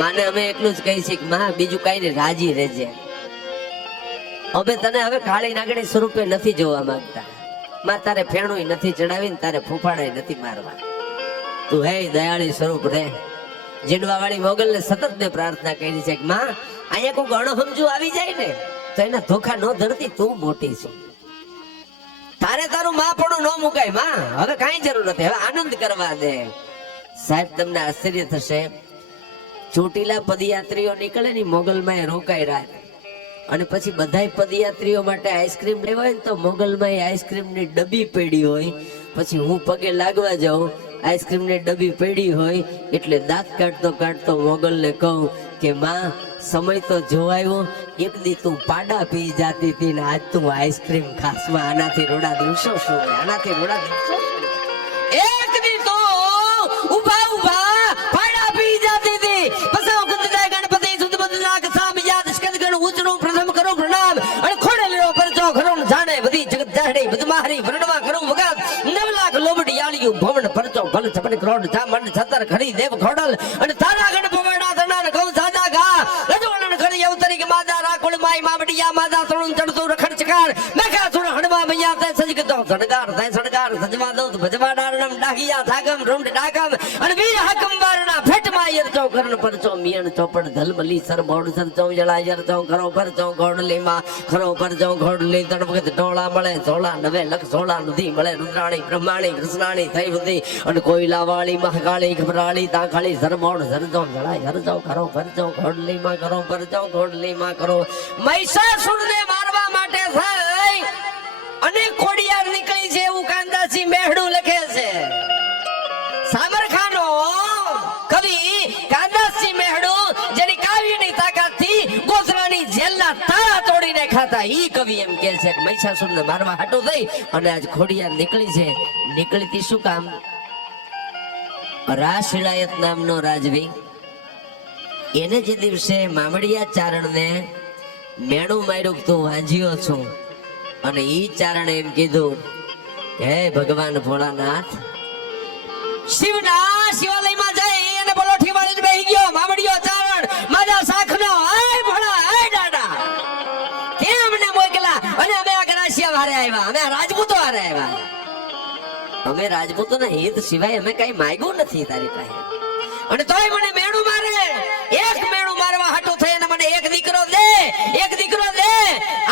માને અમે એટલું જ કહી છીએ કે માં બીજું કઈ નહીં, રાજી રહેજે. અમે તને હવે કાળી નાગણી સ્વરૂપે નથી જોવા માંગતા. માં તારે ફેણું નથી ચડાવીને તારે ફૂફાડા નથી મારવા. તું હે દયાળી સ્વરૂપ રે. જીંડવા વાળી મોગલ ને સતત ને પ્રાર્થના કરી છે કે માં અહીંયા કોઈ ગણો સમજુ આવી જાય ને તો એના ધોખા ન ધરતી, તું મોટી છો. તારે તારું માં પણ ન મુકાય માં. હવે કઈ જરૂર નથી, હવે આનંદ કરવા દે. સાહેબ તમને આશ્ચર્ય થશે, ચોટીલા પદયાત્રીઓ નીકળે ને મોગલમાં રોકાઈ રાત, અને પછી બધાય પદયાત્રીઓ માટે આઈસ્ક્રીમ લેવા હોય ને તો મોગલમાં આઈસ્ક્રીમ ની ડબ્બી પડી હોય. પછી હું પગે લાગવા જાઉં, આઈસ્ક્રીમ ની ડબ્બી પડી હોય એટલે દાંત કાઢતો કાઢતો મોગલ ને કહું કે માં સમય તો જોવાયો, એક દી તું પાડા પી જાતી હતી ને આજ તું આઈસ્ક્રીમ ખાસ. માં આનાથી રોડા દિવસો શું હોય, આનાથી રોડા દિવસો શું? એક દી તો ઉભા ઉભા પાડા પી જાતી હતી. પસાવ ગુંજદાય ગણપતિ સુધ બધનાક સામ યાદ સ્કંદ ગણ ઉચનું પ્રથમ કરો પ્રણામ અને ખોડે લેવો પરચો ઘરો જાણે બધી જગત જાણે બદમારી વર્ણવા કરું વગાત 9 લાખ લોબડી યાળિયું ભવન પરચો ભલ છપન કરોડ ચામંડ છતર ખરી દેવ ખોડલ અને તારા ગણ પવના તણા ગૌ સાદા ગા રજવણ ખરી અવતરી કે માદા રાખોળ માઈ માવડિયા માદા તણું ચડતો રખડ ચકાર મેઘા સુર હણવા મૈયા તે સજગતો સડગાર તે સડગાર સજવા દો ભજવા ડારણમ ડાગિયા થાગમ રૂંડ ડાગમ અને વીર હકમ વારણા ફેટ માયર ચો કરણ પરચો મિયણ ચોપડ ધલમલી સર બોડ સર ચો જળાયર ચો કરો પરચો ઘોડલી માં ખરો પરચો ઘોડલી તડપગત ઢોળા મળે ઢોળા નવે લખ 16 નદી મળે રુદ્રાણી બ્રહ્માણી કૃષ્ણાણી થઈ બધી અને કોઈલા વાળી મહાકાળી ખબરાળી તાખાળી સરમોડ સરજો જળાય હરજો ખરો પરચો ઘોડલી માં કરો પરચો ઘોડલી માં કરો. મહિષાસુરને મારવા માટે થઈ અને ખોડિયાર નીકળી છે એવું કાંદાસી મેહડું લખે છે. સાબરખાનો કવિ કાંદાસી મેહડું જેની કાવ્યની તાકાતથી ગોધરાની જેલના તાળા તોડીને ખાતા ઈ કવિ એમ કહે છે કે મહિષાસુરને મારવા હાટો થઈ અને આજ ખોડિયાર નીકળી છે. નીકળીતી શું કામ? રાશિલાયત નામનો રાજવી એને જે દિવસે મામડિયા ચારણને મેણું માર્યું તું વાંજ્યો છું અને ઈ ચારણે એમ કીધું કે હે ભગવાન ભોળાનાથ, શિવના શિવાલયમાં જઈ અને બલોઠી વાળીને બેહી ગયો મામડિયો ચારણ મારા શાખનો. આય ભોળા આય દાડા તે અમને મોકલા અને અમે આ ગરાસિયા વારે આવ્યા, અમે રાજપૂતો વારે આવ્યા. અમે રાજપૂતોના હિત સિવાય અમે કઈ માંગ્યું નથી તારી પાસે, અને તોય મને મેણું મારે. એક મેણું મારવા હાટો થઈને મને એક દીકરો દે, એક દીકરો દે.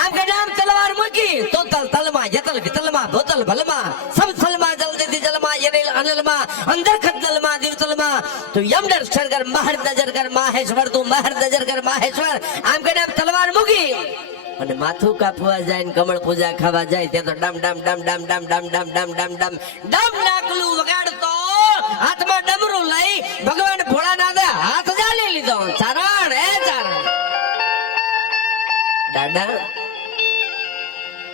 આમ કે નામ તલવાર મૂકી તો તલમાં યતલ વિતલમાં ભોતલ ભલમાં સબ થલમાં જલ દીધી જલમાં યરેલ અનલમાં અંદર ખદલમાં દિવતલમાં તું યમડર સરગર મહર નજર કર માહેશ્વર, તું મહર નજર કર માહેશ્વર. આમ કે નામ તલવાર મૂકી અને માથું કાપવા જાય ને કમળ પૂજા ખાવા જાય તે તો ડમ ડમ ડમ ડમ ડમ ડમ ડમ ડમ ડમ ડમ ડમ ડાકલું વગાડતો હાથમાં ડમરું લઈ ભગવાન ભોળાનાથે હાથ જાલી લીધો. ચારણ હે ચારણ દાદા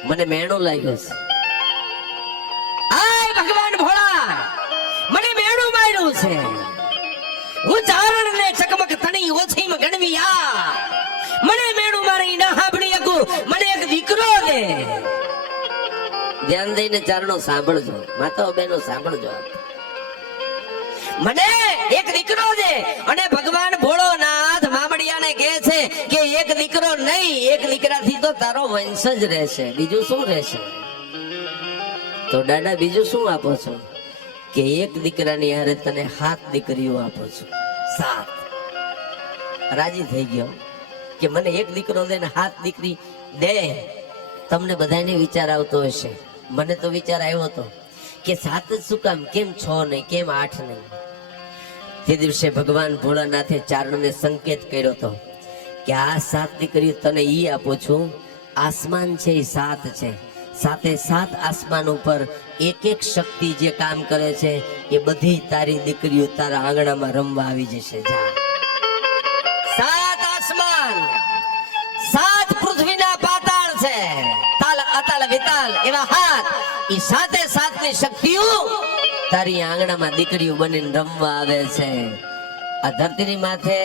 મને મેણું લાગ્યું છે. આય ભગવાન ભોળા મને મેણું માર્યું છે. હું ચારણ ને ચકમક તણી ઓછી માં ગણવી આ મને મેણું મારી ના હાબડી અગુ મને એક દીકરો દે. ધ્યાન દઈને ચારણો સાંભળજો, માતાઓ બહેનો સાંભળજો. મને એક દીકરો દે. અને ભગવાન ભોળોનાથ મામડિયાને કહે છે કે એક દીકરો નહીં, એક દીકરાથી તો તારો વંશ જ રહેશે, બીજું શું રહેશે? તો દાદા બીજું શું આપો છો? કે એક દીકરાની હારે તને 7 દીકરીઓ આપો છો. 7 રાજી થઈ ગયો કે મને એક દીકરો દે ને 7 દીકરી દે. તમને બધાને વિચાર આવતો હશે, મને તો વિચાર આવ્યો હતો કે 7 જ શું કામ, કેમ 6 નહીં, કેમ 8 નહીં? તે દિવસે ભગવાન ભોળાનાથે ચારણને સંકેત કર્યો હતો કે આ 7 દીકરીઓ તને ઈ આપું છું. આસમાન છે એ 7 છે, સાથે 7 આસમાન ઉપર એક એક શક્તિ જે કામ કરે છે એ બધી તારી દીકરીઓ તારા આંગણામાં રમવા આવી જશે. જા 7 આસમાન, 7 પૃથ્વીના પાતાળ છે, તાલ અતાલ વિતાલ એવા હાથ, એ 7 ની શક્તિઓ તારી આંગણામાં દીકરીઓ બનીને રમવા આવે છે. આ ધરતીની માથે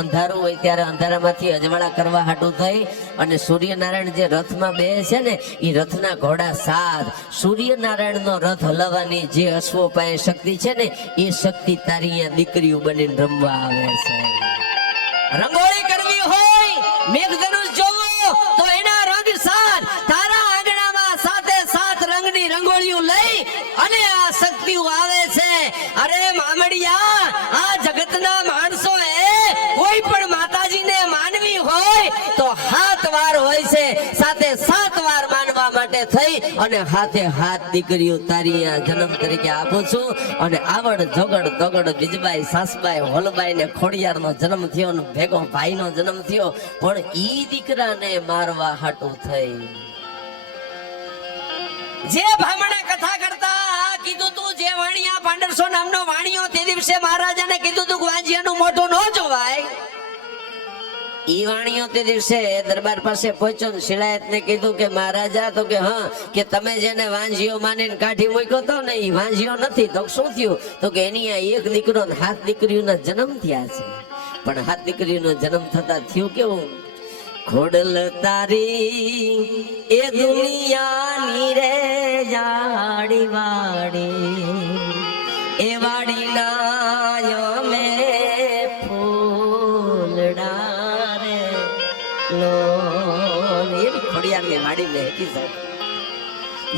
અંધારું હોય ત્યારે અંધારામાંથી અજવાળા કરવા હાટું થઈ અને સૂર્યનારાયણ જે રથમાં બેસે છે ને એ રથના ઘોડા 7. સૂર્યનારાયણનો રથ હલાવવાની જે અશ્વો પાસે શક્તિ છે ને એ શક્તિ તારી અહીંયા દીકરીઓ બનીને રમવા આવે છે. રંગોળી કરવી હોય, મેઘધનુષ જોવો તો એના રંગ સાત, તારા આંગણામાં સાતે સાત રંગની રંગોળીઓ લઈ અને આ શક્તિઓ આવે છે. અરે મામડિયા, આ જગતના માણસો કોઈ પણ માતાજીને માનવી હોય તો 7 વાર હોય છે. સાતે સાત વાર માનવા માટે થઈ અને હાથે હાથ દીકરીઓ તારી આ જન્મ તરીકે આપું છું. અને આવડ જોગડ દોગડ બીજબાઈ સાસબાઈ હોલબાઈ ને ખોડિયારનો જન્મ થયો ને ભેગો ભાઈનો જન્મ થયો, પણ ઈ દીકરાને મારવા હાટું થઈ. જે બ્રાહ્મણે કથા કરતા કીધું તું, જે વાણિયા 1500 નામનો વાણિયો તે દિવસે મહારાજાને કીધું તું વાંજિયાનું મોઢું ન જોવાય. ઈ વાણિયો તે દિવસે દરબાર પાસે પહોંચ્યો ને શિલાયતને કીધું કે મહારાજા, તો કે હા, કે તમે જેને વાંજિયો માનીને કાઢી મૂક્યો તો ને ઈ વાંજિયો નથી. તો શું થયું? તો કે એની આ એક દીકરો ને 7 દીકરીઓના જન્મ થયા છે. પણ 7 દીકરીઓનો જન્મ થતા થયું કેવું? ખોડલ તારી એ દુનિયાની રે જાડી વાડી, એ વાડીના અમે ફૂલડા રે લોલ. એવી ખોડિયારની વાડી મેં કીધું.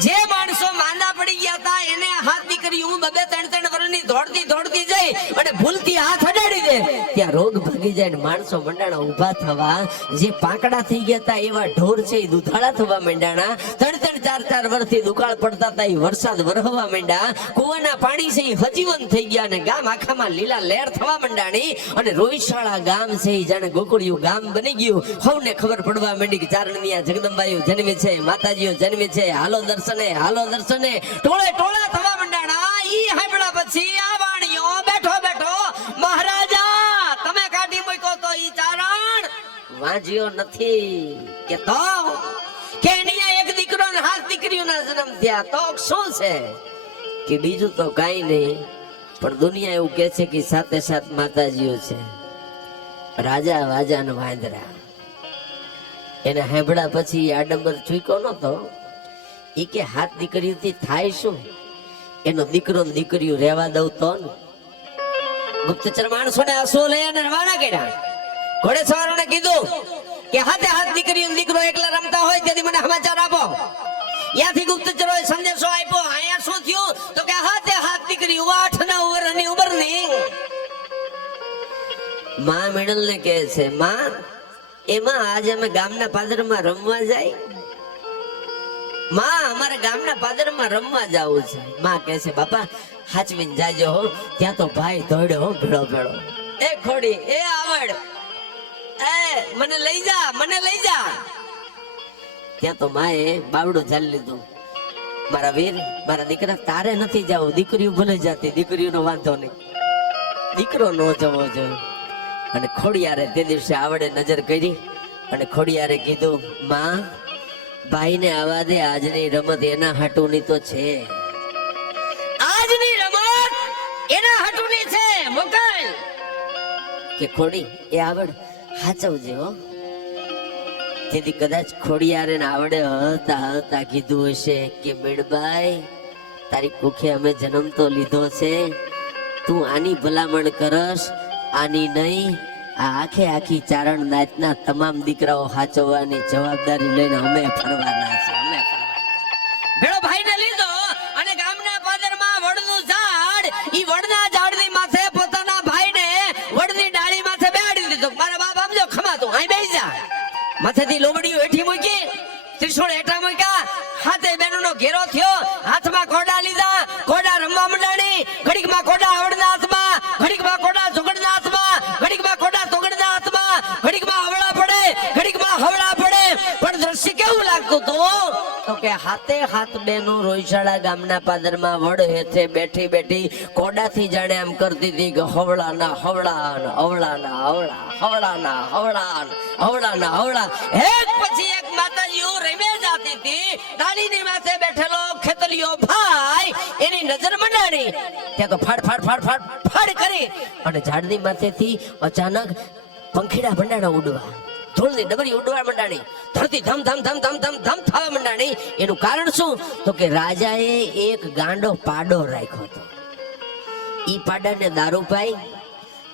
જે માણસો માંદા પડી ગયા હતા એને 7 દીકરીઓ 2-3 વર્ષની દોડતી દોડતી જઈ અને ભૂલથી હાથ અડાડી દે, ત્યાં રોગ ભાગી જાય ને માણસો મંડાણા ઊભા થવા. જે પાંકડા થઈ ગયા હતા એવા ઢોર છે એ દુધાળા થવા માંડ્યા. 3-4 વર્ષથી દુકાળ પડતા હતા એ વરસાદ વરહવા માંડ્યા. કુવાના પાણી છે એ હજીવન થઈ ગયા અને ગામ આખામાં લીલા લહેર થવા માંડાણી. અને રોહિશાળા ગામ છે એ જાણે ગોકુળિયું ગામ બની ગયું. સૌને ખબર પડવા માંડી કે ચારણની આ જગદંબાઈઓ જન્મી છે, માતાજીઓ જન્મી છે, હાલો દર્શને, હાલો દર્શને. ટોળે ટોળા થવા માંડાણા. ઈ હાંભળ્યા પછી આ વાણિયો બેઠો બેઠો, મહારાજા તમે કાઢી મૂક્યો તો ઈ ચારણ વાંજ્યો નથી કે તો કે એની એક દીકરો ને 7 દીકરીઓના જન્મ થયા. તો શું છે કે બીજું તો કાઈ નહીં, પણ દુનિયા એવું કહે છે કે સાતે સાત માતાજીઓ છે. રાજા વાજા ને વાંદરા એને હાંભળ્યા પછી આડંબર ચૂક્યો નતો. ઈ કે 7 દીકરીઓથી થાય શું? એનો દીકરો ને દીકરીઓ રહેવા દઉં તો ને. ગુપ્તચર માણસોને આંસુ લઈ અને રવાના કર્યા. ઘોડેસવારોને કીધું કે હાથે હાથ દીકરીઓ ને દીકરો એકલા રમતા હોય તેથી મને સમાચાર આપો. ત્યાંથી ગુપ્તચરોએ સંદેશો આપ્યો. અહીંયા શું થયું? તો કે હાથે હાથ દીકરીઓ 8-9 વર્ષની ઉંમરની. માં મેડલ ને કહે છે, માં એમાં આજે અમે ગામના પાદરમાં રમવા જાય. માં અમારે ગામના પાદરમાં રમવા જવું છે. માં કહે છે, બાપા હાચવીને જાજો હો, ત્યાં તો ભાઈ દોડ્યો હો ભેળો ભેળો. એ ખોડી, એ આવડ, એ મને લઈ જા, મને લઈ જા. ત્યાં તો માએ બાવડું ચાલી લીધું. મારા વીર, મારા દીકરા તારે નથી જાવું, દીકરીઓ ભલે જાતી, દીકરીઓનો વાંધો નહીં, દીકરો નો જવો જોઈએ. અને ખોડિયારે તે દિવસે આવડે નજર કરી અને ખોડિયારે કીધું, માં ભાઈને આવા દે, આજની રમત એના હાટુની તો છે, આજની રમત એના હાટુની છે, મોકલ. કે ખોડી એ આવડ હાચવજે હો. તેથી કદાચ ખોડિયારે ને આવડે હળતા હળતા કીધું હશે કે બેડબાઈ તારી કુખે અમે જન્મ તો લીધો છે, તું આની ભલામણ કરસ, આની નહીં. આ આખે આખી ચારણ નાચના તમામ દીકરાઓ હાચવવાની જવાબદારી લઈને અમે ફરવાના છે, અમે ફરવાના. ભેળો ભાઈને લીધો અને ગામના પાદરમાં વડનું ઝાડ, ઈ વડના ઝાડની માથે પોતાના ભાઈને વડની ડાળી માથે બેહાડી દીધો. મારા બાપ સમજો ખમાતું અહીં બેસી જા. માથેથી લોબડીઓ હેઠી મૂકી, ત્રિશૂળ હેઠા મૂક્યા, હાથે બેનનો ઘેરો થયો, હાથમાં કોડા લીધા, કોડા રમવા મંડાણી. ઘડીકમાં કોડા આવડના હાથમાં, ઘડીકમાં કોડા ઝુગડના હાથમાં, ઘડીકમાં કોડા ઝુગડના હાથમાં, ઘડીકમાં હવળા પડે, ઘડીકમાં હવળા પડે. પણ દ્રશ્ય કેવું લાગતું હતું? તો કે હાથે હાથ બેનો રોઈશાળા ગામના પાદરમાં વડ હેઠે બેઠી બેઠી કોડાથી જાણે આમ કરતી હતી કે હવળાના હવળા, હવળાના હવળા, હવળાના હવળા, હવળાના હવળા. એક પછી એક માતાજીઓ રમે જાતી હતી. ડાળીની માથે બેઠેલો ખેતલિયો ભાઈ એની નજર મંડાણી. ત્યાં તો ફાડ ફાડ ફાડ ફાડ ફાડ કરી અને ઝાડની માથેથી અચાનક પંખીડા મંડાણા ઉડવા, ધૂળની ડબરી ઉડવા મંડાણી, ધરતી ધમ ધમ ધમ ધમ ધમ ધમ થવા મંડાણી. એનું કારણ શું? તો કે રાજાએ એક ગાંડો પાડો રાખ્યો હતો. ઈ પાડાને દારૂ પાઈ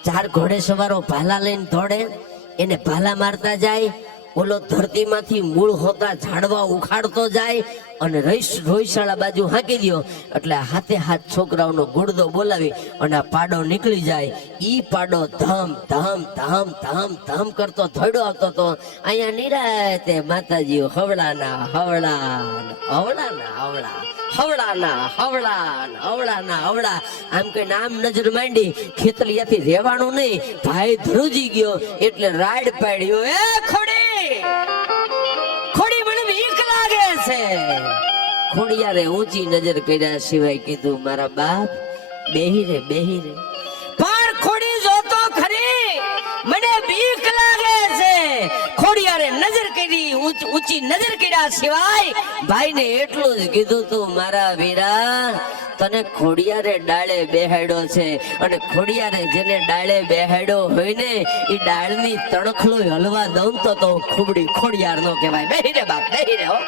4 ઘોડે સવારો ભાલા લઈને દોડે, એને ભાલા મારતા જાય, ઓલો ધરતીમાંથી મૂળ હોતા ઝાડવા ઉખાડતો જાય અને રોઈશાળા બાજુ હાંકી દ્યો એટલે હાથે હાથ છોકરાઓનો ગુડદો બોલાવી અને આ પાડો નીકળી જાય. ઈ પાડો ધામ ધામ ધામ ધામ ધામ કરતો ધોડો આવતો તો અહીંયા નિરાતે માતાજી હવળાના હવળા હવળાના હવળા હવળાના હવળા હવળાના હવળા આમ કઈ નામ નજર માંડી ખેતલિયાથી રહેવાનું નહીં. ભાઈ ધ્રુજી ગયો એટલે રાડ પાડ્યો, એ ખોડી મને બીક લાગે છે. ખોડિયારે ઊંચી નજર કર્યા સિવાય કીધું, મારા બાપ બેહી રે પણ ખોડી જોતો ખરી મને બીક લાગે છે. ખોડિયારે નજર કરી, ઊંચી નજર કર્યા સિવાય ભાઈને એટલું જ કીધું, તું મારા વીરા તને ખોડિયારે ડાળે બેહાડ્યો છે અને ખોડિયારે જેને ડાળે બેહાડ્યો હોય ને એ ડાળની તણખલો હલવા દઉં તો ખુબડી ખોડિયાર નો કહેવાય. બેહી રે બાપ બેહી રે. હો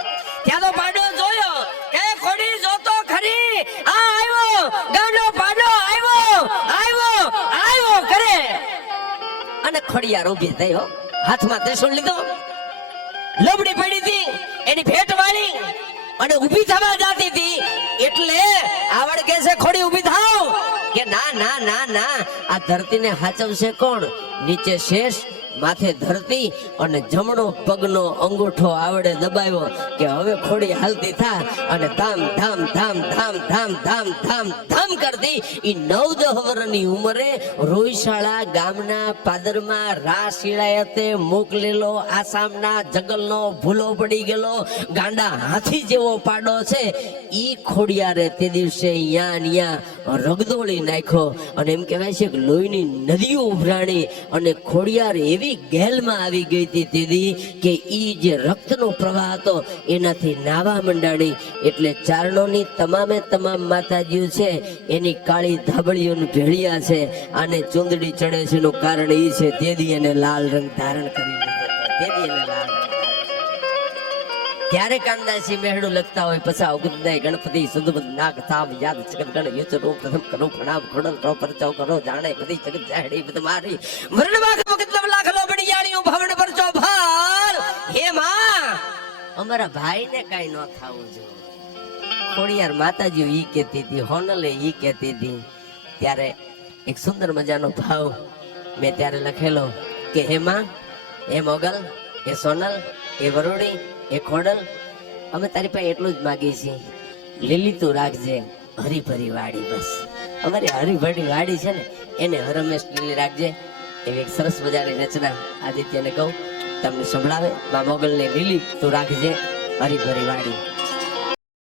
ત્યાં તો પાડો જોયો કે ખોડી જોતો ખરી, આ આવ્યો ગાંડો પાડો આવ્યો કરે અને ખોડિયાર ઊભી થઈ. હો હાથમાં ત્રિશૂળ લીધો, લોબડી પડી હતી એની ભેટ વાળી અને ઊભી થવા જાતી હતી એટલે આવડ કે છે, ખોડી ઊભી થાવ. કે ના ના ના ના, આ ધરતીને હાચવશે કોણ? નીચે શેષ માથે ધરતી અને જમણો પગનો અંગૂઠો આવડે દબાવ્યો કે હવે ખોડી હાલતી થા અને ધામ ધામ ધામ ધામ ધામ ધામ ધામ ધામ કરતી. ઈ 9-10 વર્ષની ઉંમરે રોઈશાળા ગામના પાદરમાં રાસ ઈળાયતે મોકલેલો આસામના જંગલનો ભૂલો પડી ગયેલો ગાંડા હાથી જેવો પાડો છે. ઈ ખોડિયારે તે દિવસે યા રગદોળી નાખ્યો અને એમ કહેવાય છે કે લોહીની નદીઓ ઉભરાણી અને ખોડિયાર એવી ગેલમાં આવી ગઈ હતી દીદી કે ઈ જે રક્તનો પ્રવાહ હતો એનાથી નાવા મંડાણી. એટલે ચારણોની તમામે તમામ માતાજીઓ છે એની કાળી ધાબળીઓનું ભેળિયા છે. આને ચુંદડી ચડે છે એનું કારણ એ છે તેદી એને લાલ રંગ ધારણ કરી લીધો. તેદી એને લાલ રંગ ત્યારે કાનદાસી મેહડું લખતા હોય પછા ઉગદાય ગણપતિ સુદબદ નાગ તામ યાદ જગત ગણ યુચ રૂપ પ્રથમ કરો પ્રણામ ખોડલ કરો પરચો કરો જાણે બધી જગત જાડી બધ મારી મરણવાગ વખત લાખ લો બડી યાણીઓ ભવન પરચો ભાલ. હે માં અમારા ભાઈને કાઈ ન થાવું જોઈએ. ખોડિયાર માતાજી ઈ કહેતી હતી, હોનલે ઈ કહેતી હતી. ત્યારે એક સુંદર મજાનો ભાવ મેં ત્યારે લખેલો કે હે માં, હે મોગલ, હે સોનલ, હે વરુડી, એ ખોડલ, અમે તારી પાસે એટલું જ માગીએ છીએ, લીલી તું રાખજે હરીભરી વાડી. બસ અમારી હરીભરી વાડી છે ને એને હરમેશ લીલી રાખજે. એવી એક સરસ મજાની રચના આદિત્યને કહું તમને સંભળાવે. મા મોગલને લીલી તું રાખજે હરીભરી વાડી.